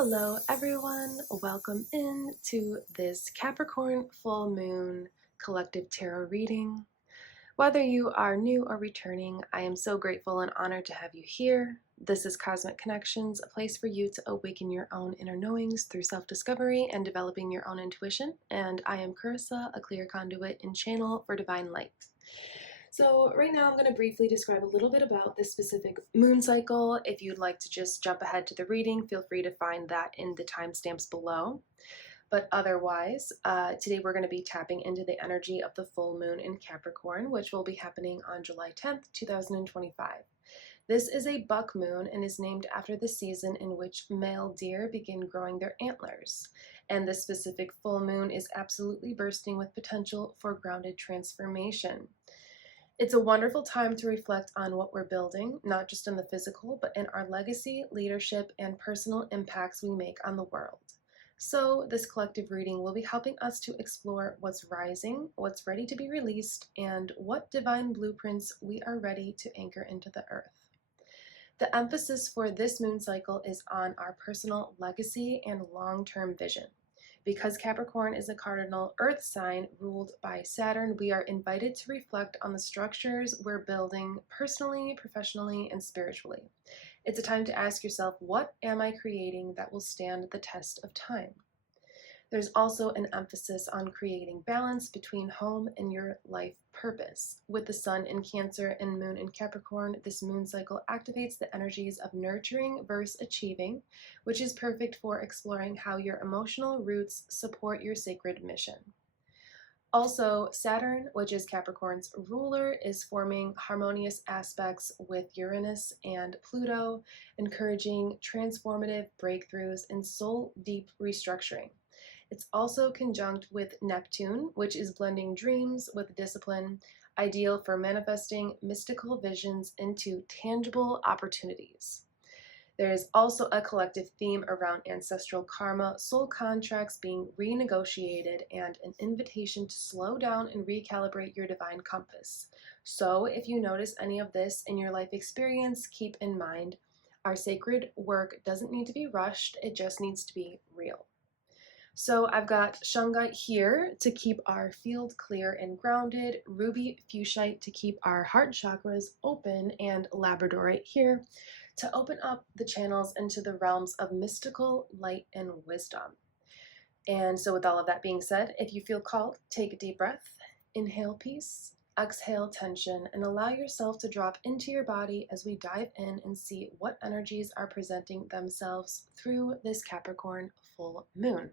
Hello everyone, welcome in to this Capricorn full moon collective tarot reading. Whether you are new or returning, I am so grateful and honored to have you here. This is Cosmic Connections, a place for you to awaken your own inner knowings through self-discovery and developing your own intuition. And I am Carissa, a clear conduit and channel for divine light. So right now I'm going to briefly describe a little bit about this specific moon cycle. If you'd like to just jump ahead to the reading, feel free to find that in the timestamps below. But otherwise, today we're going to be tapping into the energy of the full moon in Capricorn, which will be happening on July 10th, 2025. This is a buck moon and is named after the season in which male deer begin growing their antlers. And this specific full moon is absolutely bursting with potential for grounded transformation. It's a wonderful time to reflect on what we're building, not just in the physical, but in our legacy, leadership, and personal impacts we make on the world. So this collective reading will be helping us to explore what's rising, what's ready to be released, and what divine blueprints we are ready to anchor into the earth. The emphasis for this moon cycle is on our personal legacy and long-term vision. Because Capricorn is a cardinal earth sign ruled by Saturn, we are invited to reflect on the structures we're building personally, professionally, and spiritually. It's a time to ask yourself, what am I creating that will stand the test of time? There's also an emphasis on creating balance between home and your life purpose. With the sun in Cancer and moon in Capricorn, this moon cycle activates the energies of nurturing versus achieving, which is perfect for exploring how your emotional roots support your sacred mission. Also, Saturn, which is Capricorn's ruler, is forming harmonious aspects with Uranus and Pluto, encouraging transformative breakthroughs and soul-deep restructuring. It's also conjunct with Neptune, which is blending dreams with discipline, ideal for manifesting mystical visions into tangible opportunities. There is also a collective theme around ancestral karma, soul contracts being renegotiated, and an invitation to slow down and recalibrate your divine compass. So if you notice any of this in your life experience, keep in mind, our sacred work doesn't need to be rushed, it just needs to be real. So I've got Shungite here to keep our field clear and grounded, ruby fuchsite to keep our heart chakras open, and Labradorite here to open up the channels into the realms of mystical light and wisdom. And so with all of that being said, if you feel called, take a deep breath, inhale peace, exhale tension, and allow yourself to drop into your body as we dive in and see what energies are presenting themselves through this Capricorn full moon.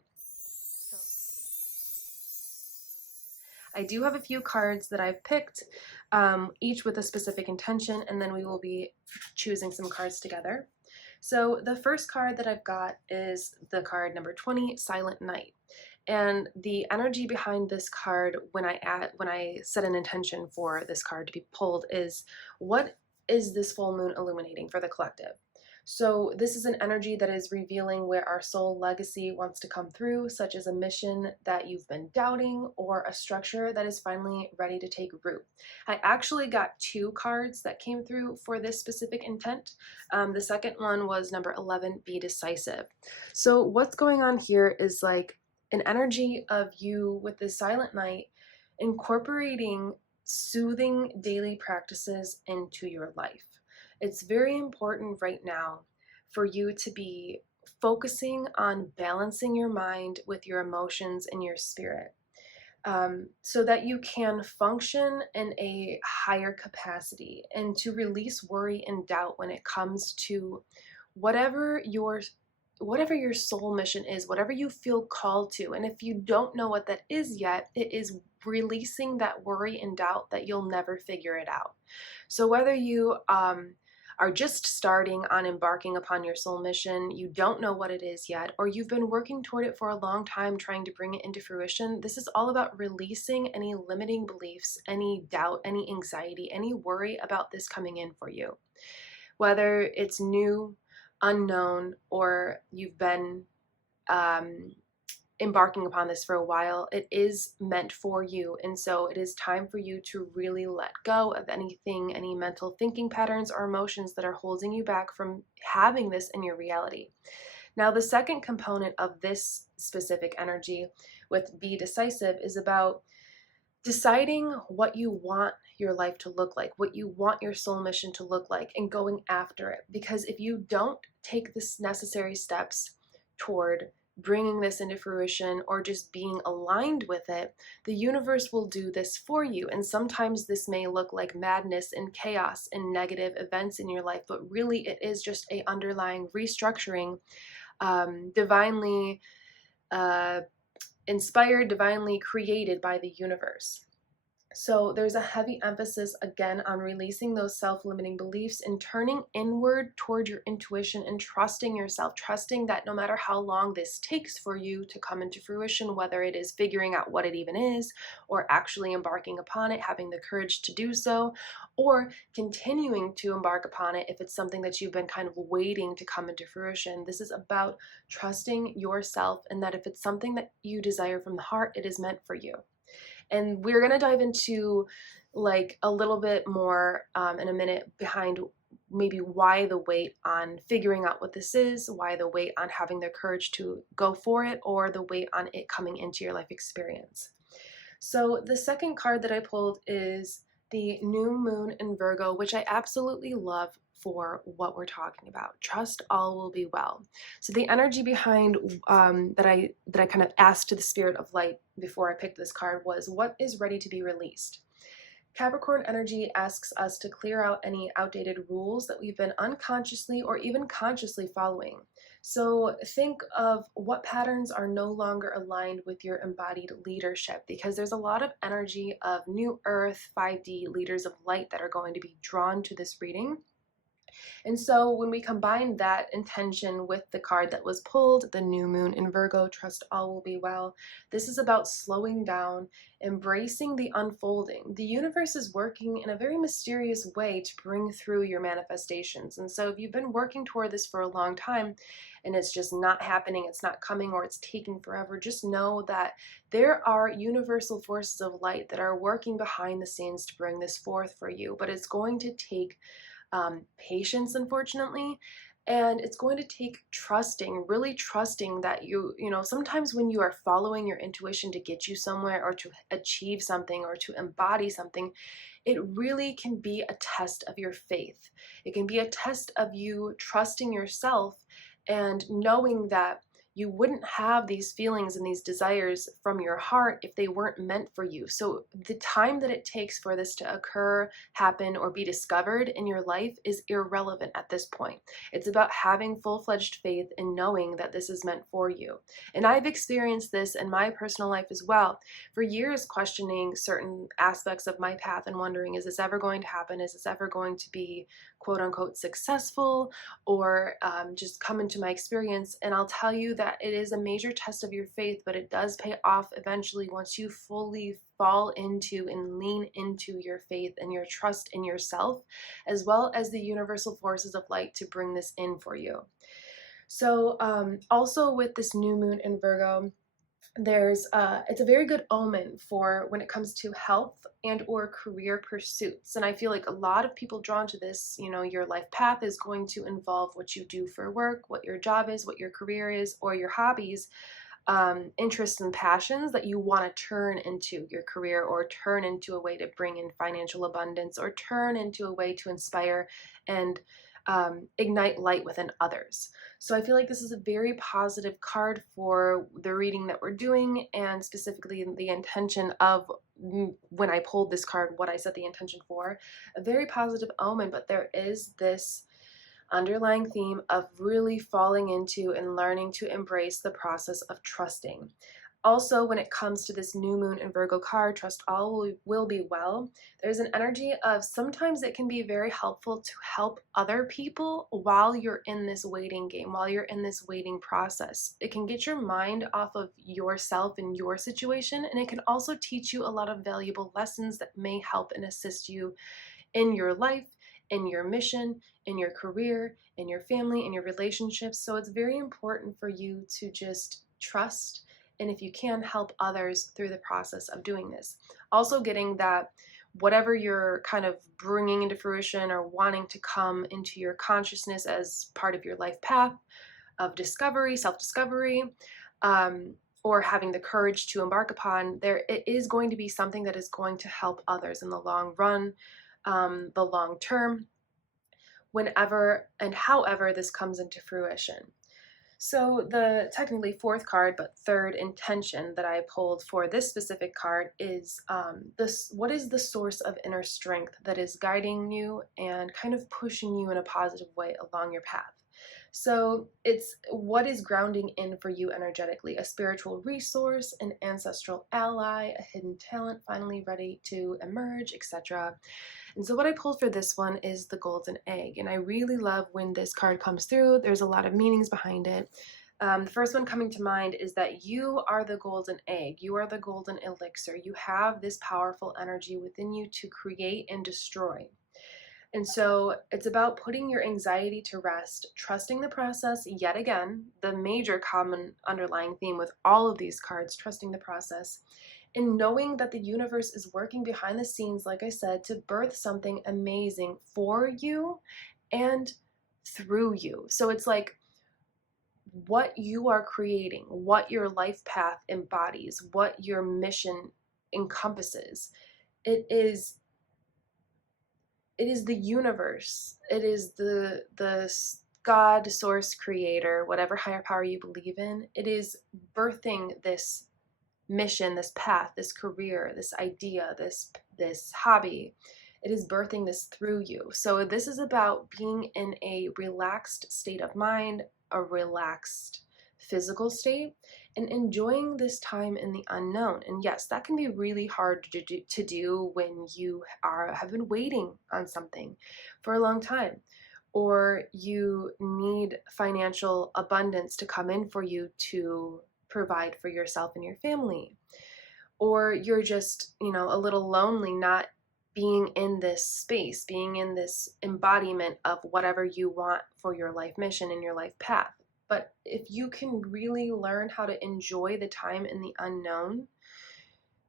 I do have a few cards that I've picked, each with a specific intention, and then we will be choosing some cards together. So the first card that I've got is the card number 20, Silent Night. And the energy behind this card when I set an intention for this card to be pulled is, what is this full moon illuminating for the collective? So this is an energy that is revealing where our soul legacy wants to come through, such as a mission that you've been doubting or a structure that is finally ready to take root. I actually got two cards that came through for this specific intent. The second one was number 11, Be Decisive. So what's going on here is like an energy of you with this silent night incorporating soothing daily practices into your life. It's very important right now for you to be focusing on balancing your mind with your emotions and your spirit, so that you can function in a higher capacity and to release worry and doubt when it comes to whatever your soul mission is, whatever you feel called to. And if you don't know what that is yet, it is releasing that worry and doubt that you'll never figure it out. So whether you are just starting on embarking upon your soul mission, you don't know what it is yet, or you've been working toward it for a long time trying to bring it into fruition, this is all about releasing any limiting beliefs, any doubt, any anxiety, any worry about this coming in for you. Whether it's new, unknown, or you've been embarking upon this for a while, it is meant for you. And so it is time for you to really let go of anything, any mental thinking patterns or emotions that are holding you back from having this in your reality. Now, the second component of this specific energy with be decisive is about deciding what you want your life to look like, what you want your soul mission to look like, and going after it. Because if you don't take the necessary steps toward bringing this into fruition or just being aligned with it, the universe will do this for you. And sometimes this may look like madness and chaos and negative events in your life, but really it is just a underlying restructuring, divinely inspired, divinely created by the universe. So there's a heavy emphasis again on releasing those self-limiting beliefs and turning inward toward your intuition and trusting yourself, trusting that no matter how long this takes for you to come into fruition, whether it is figuring out what it even is or actually embarking upon it, having the courage to do so, or continuing to embark upon it if it's something that you've been kind of waiting to come into fruition. This is about trusting yourself and that if it's something that you desire from the heart, it is meant for you. And we're going to dive into like a little bit more in a minute behind maybe why the wait on figuring out what this is, why the wait on having the courage to go for it, or the wait on it coming into your life experience. So the second card that I pulled is the new moon in Virgo, which I absolutely love for what we're talking about. Trust all will be well. So the energy behind that I kind of asked to the spirit of light before I picked this card was, what is ready to be released? Capricorn energy asks us to clear out any outdated rules that we've been unconsciously or even consciously following. So think of what patterns are no longer aligned with your embodied leadership, because there's a lot of energy of new earth, 5D leaders of light that are going to be drawn to this reading. And so when we combine that intention with the card that was pulled, the new moon in Virgo, trust all will be well, this is about slowing down, embracing the unfolding. The universe is working in a very mysterious way to bring through your manifestations. And so if you've been working toward this for a long time and it's just not happening, it's not coming, or it's taking forever, just know that there are universal forces of light that are working behind the scenes to bring this forth for you. But it's going to take patience, unfortunately, and it's going to take trusting, really trusting that you know, sometimes when you are following your intuition to get you somewhere or to achieve something or to embody something, it really can be a test of your faith. It can be a test of you trusting yourself and knowing that you wouldn't have these feelings and these desires from your heart if they weren't meant for you. So the time that it takes for this to occur, happen, or be discovered in your life is irrelevant at this point. It's about having full-fledged faith and knowing that this is meant for you. And I've experienced this in my personal life as well. For years, questioning certain aspects of my path and wondering, is this ever going to happen? Is this ever going to be quote unquote successful, or just come into my experience? And I'll tell you that it is a major test of your faith, but it does pay off eventually once you fully fall into and lean into your faith and your trust in yourself, as well as the universal forces of light to bring this in for you. So also with this new moon in Virgo, it's a very good omen for when it comes to health and or career pursuits. And I feel like a lot of people drawn to this, you know, your life path is going to involve what you do for work, what your job is, what your career is, or your hobbies, interests and passions that you want to turn into your career, or turn into a way to bring in financial abundance, or turn into a way to inspire and ignite light within others. So I feel like this is a very positive card for the reading that we're doing, and specifically the intention of when I pulled this card, what I set the intention for. A very positive omen, but there is this underlying theme of really falling into and learning to embrace the process of trusting. Also, when it comes to this new moon in Virgo card, trust all will be well, there's an energy of sometimes it can be very helpful to help other people while you're in this waiting game, while you're in this waiting process. It can get your mind off of yourself and your situation, and it can also teach you a lot of valuable lessons that may help and assist you in your life, in your mission, in your career, in your family, in your relationships. So it's very important for you to just trust, and if you can, help others through the process of doing this. Also getting that whatever you're kind of bringing into fruition or wanting to come into your consciousness as part of your life path, of discovery, self-discovery, or having the courage to embark upon, it is going to be something that is going to help others in the long run, the long term, whenever and however this comes into fruition. So the technically fourth card, but third intention that I pulled for this specific card is what is the source of inner strength that is guiding you and kind of pushing you in a positive way along your path. So it's what is grounding in for you energetically: a spiritual resource, an ancestral ally, a hidden talent finally ready to emerge, etc. And so what I pulled for this one is the golden egg. And I really love when this card comes through. There's a lot of meanings behind it. The first one coming to mind is that you are the golden egg. You are the golden elixir. You have this powerful energy within you to create and destroy. And so it's about putting your anxiety to rest, trusting the process yet again, the major common underlying theme with all of these cards, trusting the process, and knowing that the universe is working behind the scenes, like I said, to birth something amazing for you and through you. So it's like what you are creating, what your life path embodies, what your mission encompasses. It is the universe. It is the God, source, creator, whatever higher power you believe in. It is birthing this mission, this path, this career, this idea, this hobby. It is birthing this through you. So this is about being in a relaxed state of mind, a relaxed physical state, and enjoying this time in the unknown. And yes, that can be really hard to do when you have been waiting on something for a long time, or you need financial abundance to come in for you to provide for yourself and your family, or you're just, a little lonely, not being in this space, being in this embodiment of whatever you want for your life mission and your life path. But if you can really learn how to enjoy the time in the unknown,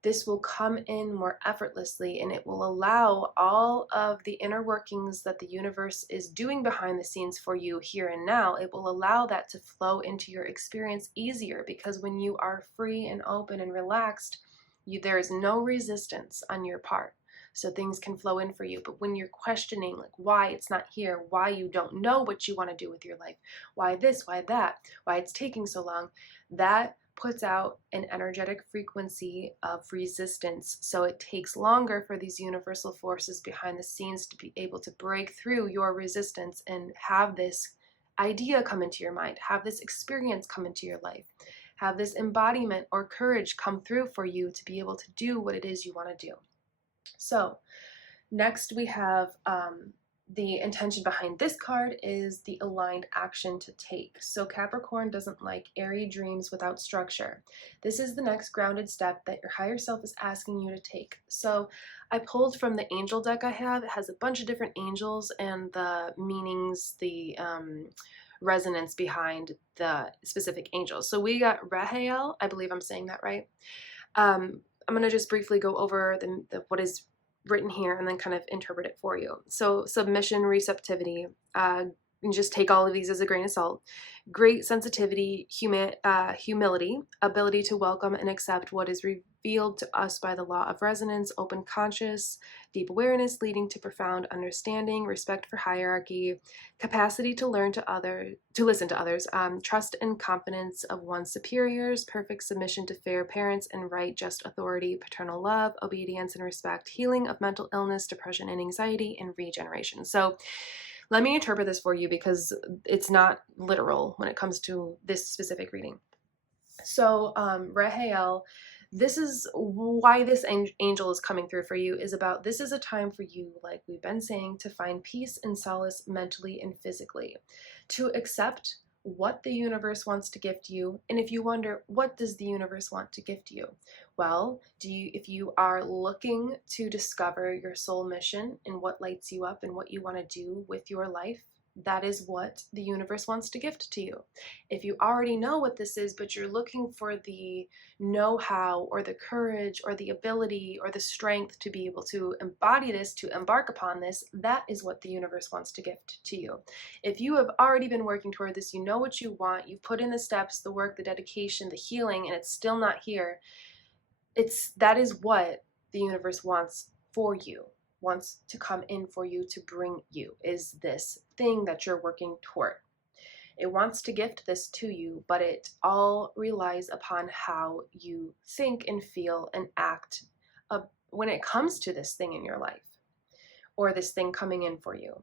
this will come in more effortlessly, and it will allow all of the inner workings that the universe is doing behind the scenes for you here and now. It will allow that to flow into your experience easier, because when you are free and open and relaxed, there is no resistance on your part. So things can flow in for you. But when you're questioning, like, why it's not here, why you don't know what you want to do with your life, why this, why that, why it's taking so long, that puts out an energetic frequency of resistance. So it takes longer for these universal forces behind the scenes to be able to break through your resistance and have this idea come into your mind, have this experience come into your life, have this embodiment or courage come through for you to be able to do what it is you want to do. So next we have the intention behind this card is the aligned action to take. So Capricorn doesn't like airy dreams without structure. This is the next grounded step that your higher self is asking you to take. So I pulled from the angel deck I have. It has a bunch of different angels and the meanings, the resonance behind the specific angels. So we got Rahael, I believe I'm saying that right. I'm going to just briefly go over what is written here and then kind of interpret it for you. So submission, receptivity, and just take all of these as a grain of salt. Great sensitivity, humility, ability to welcome and accept what is revealed to us by the law of resonance, open conscious, deep awareness leading to profound understanding, respect for hierarchy, capacity to listen to others, trust and confidence of one's superiors, perfect submission to fair parents and right, just authority, paternal love, obedience and respect, healing of mental illness, depression and anxiety, and regeneration. So let me interpret this for you because it's not literal when it comes to this specific reading. So Rahael, this is why this angel is coming through for you, is about this is a time for you, like we've been saying, to find peace and solace mentally and physically, to accept what the universe wants to gift you. And if you wonder, what does the universe want to gift you? Well, if you are looking to discover your soul mission and what lights you up and what you want to do with your life that is what the universe wants to gift to you. If you already know what this is, but you're looking for the know-how or the courage or the ability or the strength to be able to embody this, to embark upon this, that is what the universe wants to gift to you. If you have already been working toward this, you know what you want, you've put in the steps, the work, the dedication, the healing, and it's still not here, that is what the universe wants for you, wants to come in for you, to bring you, is this thing that you're working toward. It wants to gift this to you, but it all relies upon how you think and feel and act when it comes to this thing in your life, or this thing coming in for you.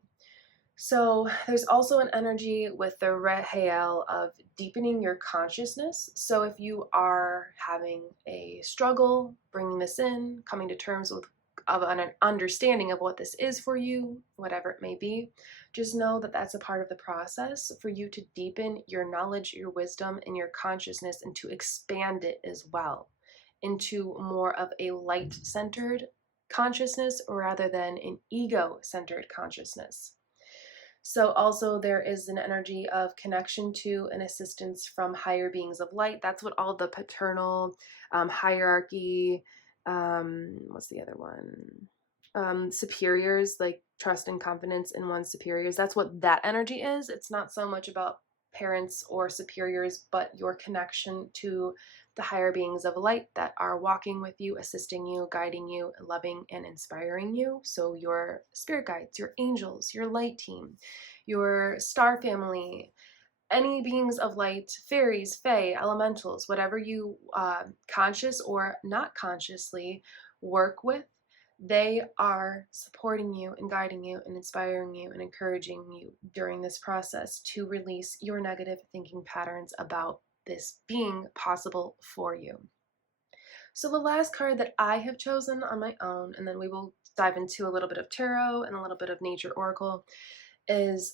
So there's also an energy with the Rahel of deepening your consciousness. So if you are having a struggle bringing this in, coming to terms with an understanding of what this is for you, whatever it may be, just know that that's a part of the process for you to deepen your knowledge, your wisdom, and your consciousness, and to expand it as well into more of a light-centered consciousness rather than an ego-centered consciousness. So also there is an energy of connection to and assistance from higher beings of light. That's what all the paternal hierarchy, what's the other one? Superiors, like trust and confidence in one's superiors. That's what that energy is. It's not so much about parents or superiors, but your connection to the higher beings of light that are walking with you, assisting you, guiding you, loving and inspiring you. So your spirit guides, your angels, your light team, your star family, any beings of light, fairies, fae, elementals, whatever you conscious or not consciously work with, they are supporting you and guiding you and inspiring you and encouraging you during this process to release your negative thinking patterns about this being possible for you. So the last card that I have chosen on my own, and then we will dive into a little bit of tarot and a little bit of nature oracle, is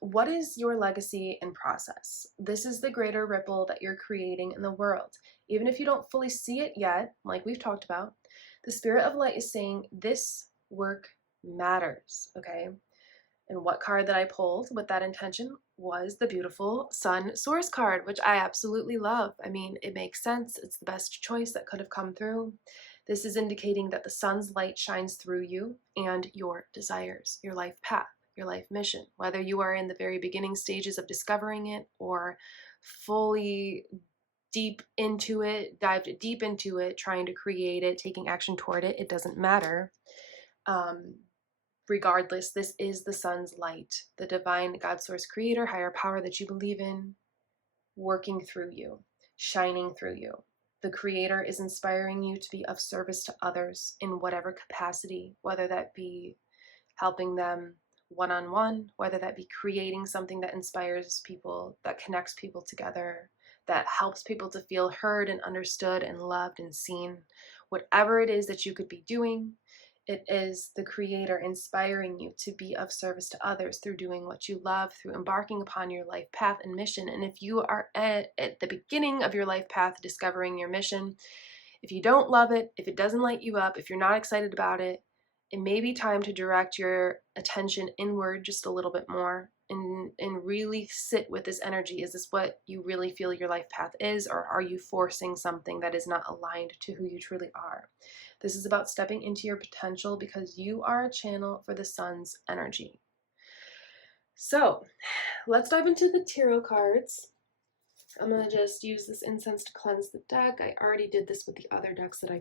what is your legacy and process? This is the greater ripple that you're creating in the world. Even if you don't fully see it yet, like we've talked about, the spirit of light is saying this work matters, okay? And what card that I pulled with that intention was the beautiful Sun Source card, which I absolutely love. I mean, it makes sense. It's the best choice that could have come through. This is indicating that the sun's light shines through you and your desires, your life path, your life mission, whether you are in the very beginning stages of discovering it or fully deep into it, dived deep into it, trying to create it, taking action toward it, it doesn't matter. Regardless, this is the sun's light, the divine God source creator, higher power that you believe in, working through you, shining through you. The creator is inspiring you to be of service to others in whatever capacity, whether that be helping them one-on-one, whether that be creating something that inspires people, that connects people together, that helps people to feel heard and understood and loved and seen. Whatever it is that you could be doing, it is the creator inspiring you to be of service to others through doing what you love, through embarking upon your life path and mission. And if you are at the beginning of your life path, discovering your mission, if you don't love it, if it doesn't light you up, if you're not excited about it, it may be time to direct your attention inward just a little bit more and really sit with this energy. Is this what you really feel your life path is, or are you forcing something that is not aligned to who you truly are? This is about stepping into your potential because you are a channel for the sun's energy. So let's dive into the tarot cards. I'm going to just use this incense to cleanse the deck. I already did this with the other decks that I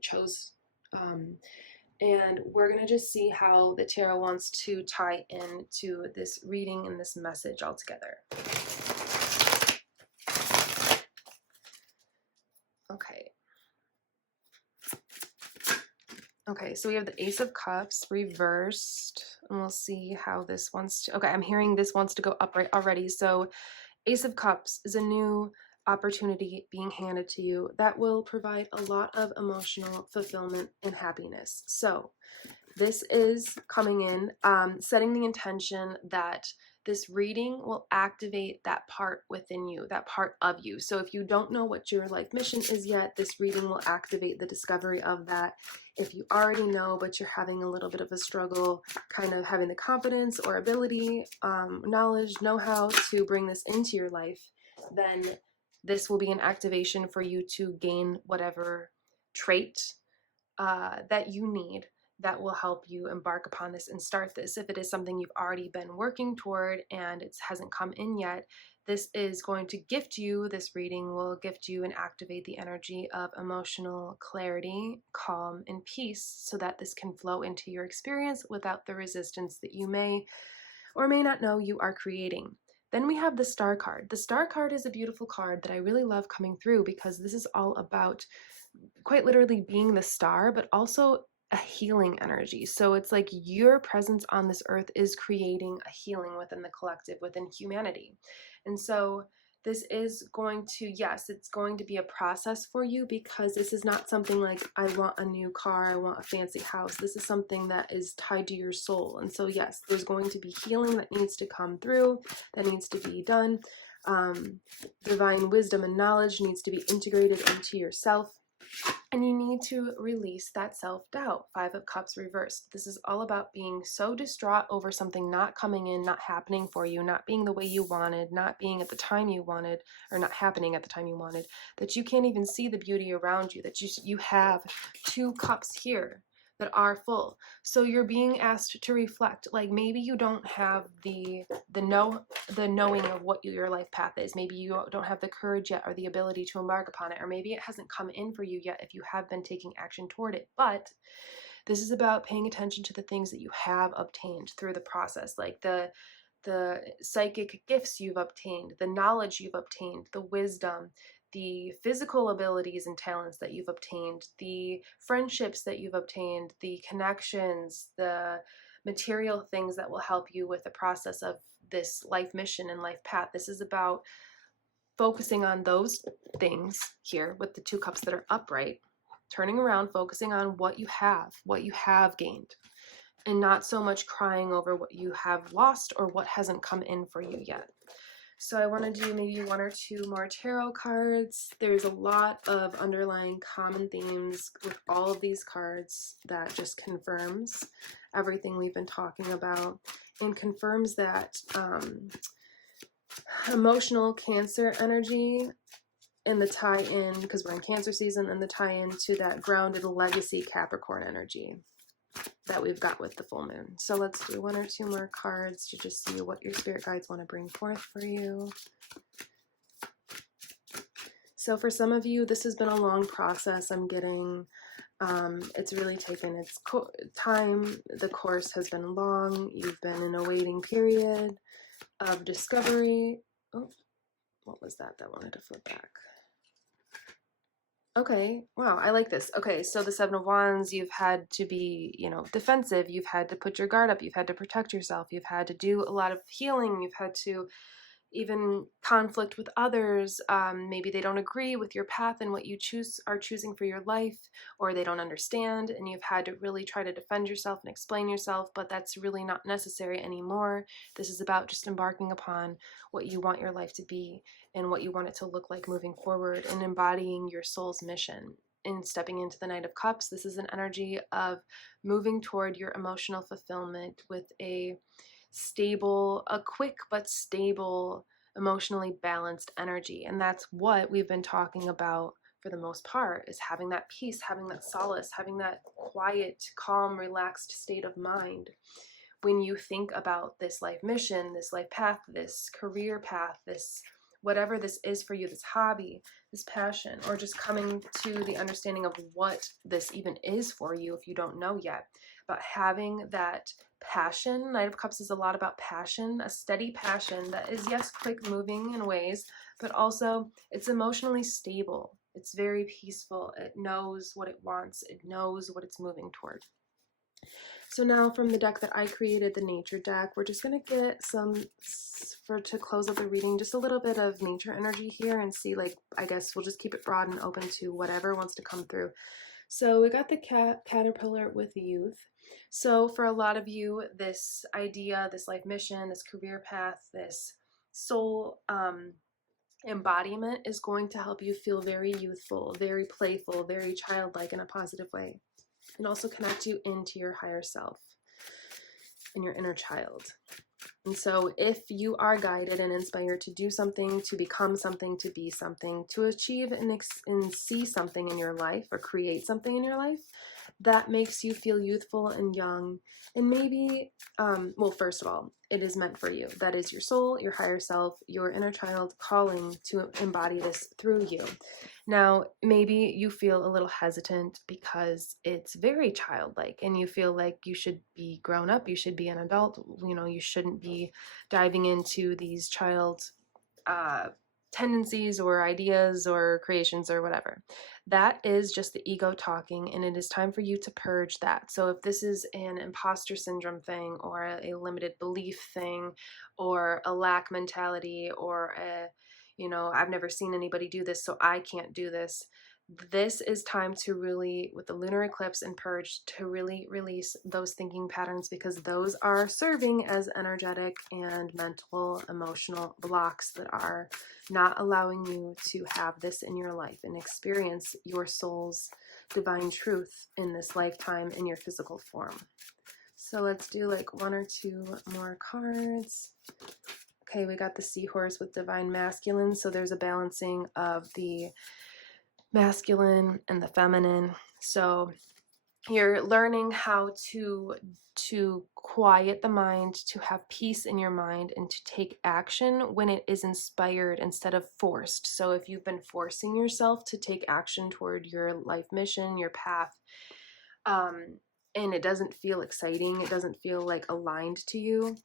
chose. And we're going to just see how the tarot wants to tie into this reading and this message all together. Okay, so we have the Ace of Cups reversed, and we'll see how this wants to, okay, I'm hearing this wants to go upright already. So Ace of Cups is a new opportunity being handed to you that will provide a lot of emotional fulfillment and happiness. So this is coming in, setting the intention that this reading will activate that part within you, that part of you. So if you don't know what your life mission is yet, this reading will activate the discovery of that. If you already know, but you're having a little bit of a struggle, kind of having the confidence or ability, knowledge, know-how to bring this into your life, then this will be an activation for you to gain whatever trait that you need that will help you embark upon this and start this. If it is something you've already been working toward and it hasn't come in yet, this is going to gift you, this reading will gift you and activate the energy of emotional clarity, calm, and peace so that this can flow into your experience without the resistance that you may or may not know you are creating. Then we have the Star card. The Star card is a beautiful card that I really love coming through because this is all about quite literally being the star, but also a healing energy. So it's like your presence on this earth is creating a healing within the collective, within humanity. And so this is going to, yes, it's going to be a process for you because this is not something like, I want a new car, I want a fancy house. This is something that is tied to your soul. And so, yes, there's going to be healing that needs to come through, that needs to be done. Divine wisdom and knowledge needs to be integrated into yourself. And you need to release that self-doubt. 5 of Cups reversed. This is all about being so distraught over something not coming in, not happening for you, not being the way you wanted, not being at the time you wanted, or not happening at the time you wanted, that you can't even see the beauty around you, that you have 2 cups here that are full. So you're being asked to reflect, like maybe you don't have the knowing of what your life path is. Maybe you don't have the courage yet or the ability to embark upon it, or maybe it hasn't come in for you yet if you have been taking action toward it. But this is about paying attention to the things that you have obtained through the process, like the psychic gifts you've obtained, the knowledge you've obtained, the wisdom, the physical abilities and talents that you've obtained, the friendships that you've obtained, the connections, the material things that will help you with the process of this life mission and life path. This is about focusing on those things here with the 2 cups that are upright, turning around, focusing on what you have gained, and not so much crying over what you have lost or what hasn't come in for you yet. So I want to do maybe 1 or 2 more tarot cards. There's a lot of underlying common themes with all of these cards that just confirms everything we've been talking about and confirms that emotional Cancer energy and the tie-in, because we're in Cancer season, and the tie-in to that grounded legacy Capricorn energy that we've got with the full moon. So let's do 1 or 2 more cards to just see what your spirit guides want to bring forth for you. So for some of you, this has been a long process. I'm getting, it's really taken its time. The course has been long. You've been in a waiting period of discovery. Oh, what was that wanted to flip back? Okay, wow, I like this. Okay, so the 7 of Wands, you've had to be, defensive. You've had to put your guard up. You've had to protect yourself. You've had to do a lot of healing. You've had to even conflict with others. Maybe they don't agree with your path and what you are choosing for your life, or they don't understand, and you've had to really try to defend yourself and explain yourself, but that's really not necessary anymore. This is about just embarking upon what you want your life to be and what you want it to look like moving forward, and embodying your soul's mission. In stepping into the Knight of Cups, this is an energy of moving toward your emotional fulfillment with a quick but stable, emotionally balanced energy. And that's what we've been talking about for the most part, is having that peace, having that solace, having that quiet, calm, relaxed state of mind. When you think about this life mission, this life path, this career path, this whatever this is for you, this hobby, this passion, or just coming to the understanding of what this even is for you if you don't know yet, about having that passion. Knight of Cups is a lot about passion, a steady passion that is, yes, quick moving in ways, but also it's emotionally stable. It's very peaceful. It knows what it wants. It knows what it's moving toward. So now from the deck that I created, the nature deck, we're just going to get to close up the reading, just a little bit of nature energy here and see, like, I guess we'll just keep it broad and open to whatever wants to come through. So we got the caterpillar with youth. So for a lot of you, this idea, this life mission, this career path, this soul embodiment is going to help you feel very youthful, very playful, very childlike in a positive way, and also connect you into your higher self and your inner child. And so if you are guided and inspired to do something, to become something, to be something, to achieve and see something in your life or create something in your life that makes you feel youthful and young, and maybe, well, first of all, it is meant for you. That is your soul, your higher self, your inner child calling to embody this through you. Now, maybe you feel a little hesitant because it's very childlike and you feel like you should be grown up, you should be an adult, you shouldn't be diving into these child tendencies or ideas or creations or whatever. That is just the ego talking, and it is time for you to purge that. So if this is an imposter syndrome thing or a limited belief thing or a lack mentality or I've never seen anybody do this, so I can't do this. This is time to really, with the lunar eclipse and purge, to really release those thinking patterns, because those are serving as energetic and mental, emotional blocks that are not allowing you to have this in your life and experience your soul's divine truth in this lifetime in your physical form. So let's do like one or two more cards. Okay, we got the seahorse with divine masculine. So there's a balancing of the masculine and the feminine. So you're learning how to quiet the mind, to have peace in your mind, and to take action when it is inspired instead of forced. So if you've been forcing yourself to take action toward your life mission, your path, and it doesn't feel exciting, it doesn't feel like aligned to you,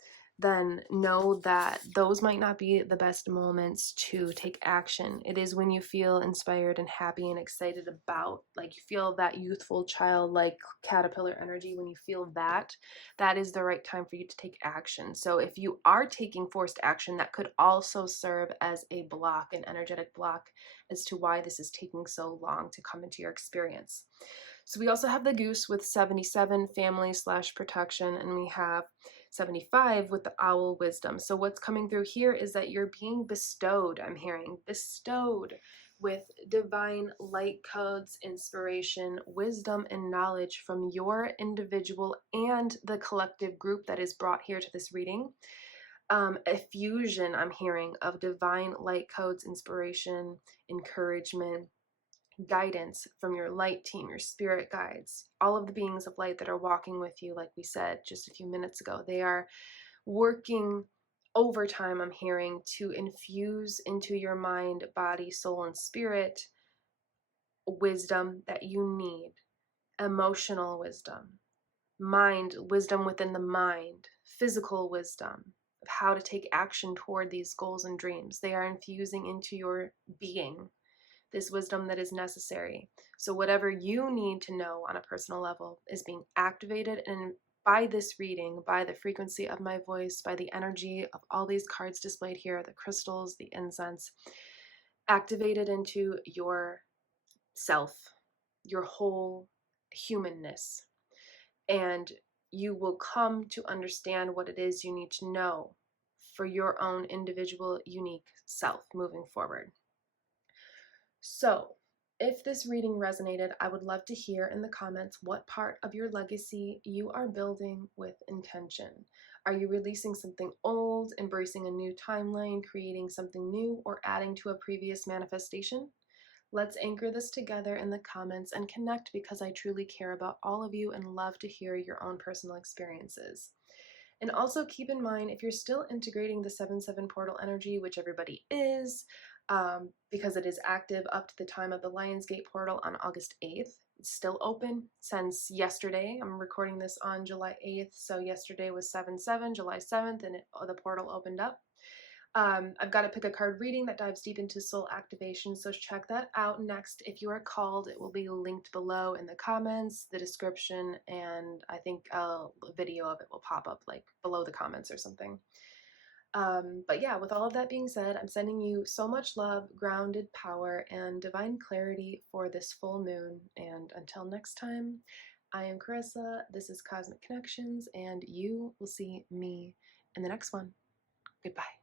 then know that those might not be the best moments to take action. It is when you feel inspired and happy and excited about, like you feel that youthful childlike caterpillar energy, when you feel that, that is the right time for you to take action. So if you are taking forced action, that could also serve as a block, an energetic block, as to why this is taking so long to come into your experience. So we also have the goose with 77, family / protection, and we have 75 with the owl, wisdom. So what's coming through here is that you're being bestowed, I'm hearing, bestowed with divine light codes, inspiration, wisdom, and knowledge from your individual and the collective group that is brought here to this reading. A fusion, I'm hearing, of divine light codes, inspiration, encouragement, guidance from your light team, your spirit guides, all of the beings of light that are walking with you, like we said just a few minutes ago. They are working overtime, I'm hearing, to infuse into your mind, body, soul, and spirit wisdom that you need, emotional wisdom, mind, wisdom within the mind, physical wisdom of how to take action toward these goals and dreams. They are infusing into your being this wisdom that is necessary. So whatever you need to know on a personal level is being activated, and by this reading, by the frequency of my voice, by the energy of all these cards displayed here, the crystals, the incense, activated into your self, your whole humanness. And you will come to understand what it is you need to know for your own individual, unique self moving forward. So, if this reading resonated, I would love to hear in the comments what part of your legacy you are building with intention. Are you releasing something old, embracing a new timeline, creating something new, or adding to a previous manifestation? Let's anchor this together in the comments and connect, because I truly care about all of you and love to hear your own personal experiences. And also keep in mind, if you're still integrating the 7/7 portal energy, which everybody is, because it is active up to the time of the Lionsgate portal on August 8th. It's still open since yesterday. I'm recording this on July 8th, so yesterday was 7/7, July 7th, and the portal opened up. I've got to pick a card reading that dives deep into soul activation, so check that out next. If you are called, it will be linked below in the comments, the description, and I think a video of it will pop up like below the comments or something. But yeah, with all of that being said, I'm sending you so much love, grounded power, and divine clarity for this full moon. And until next time, I am Carissa. This is Cosmic Connections, and you will see me in the next one. Goodbye.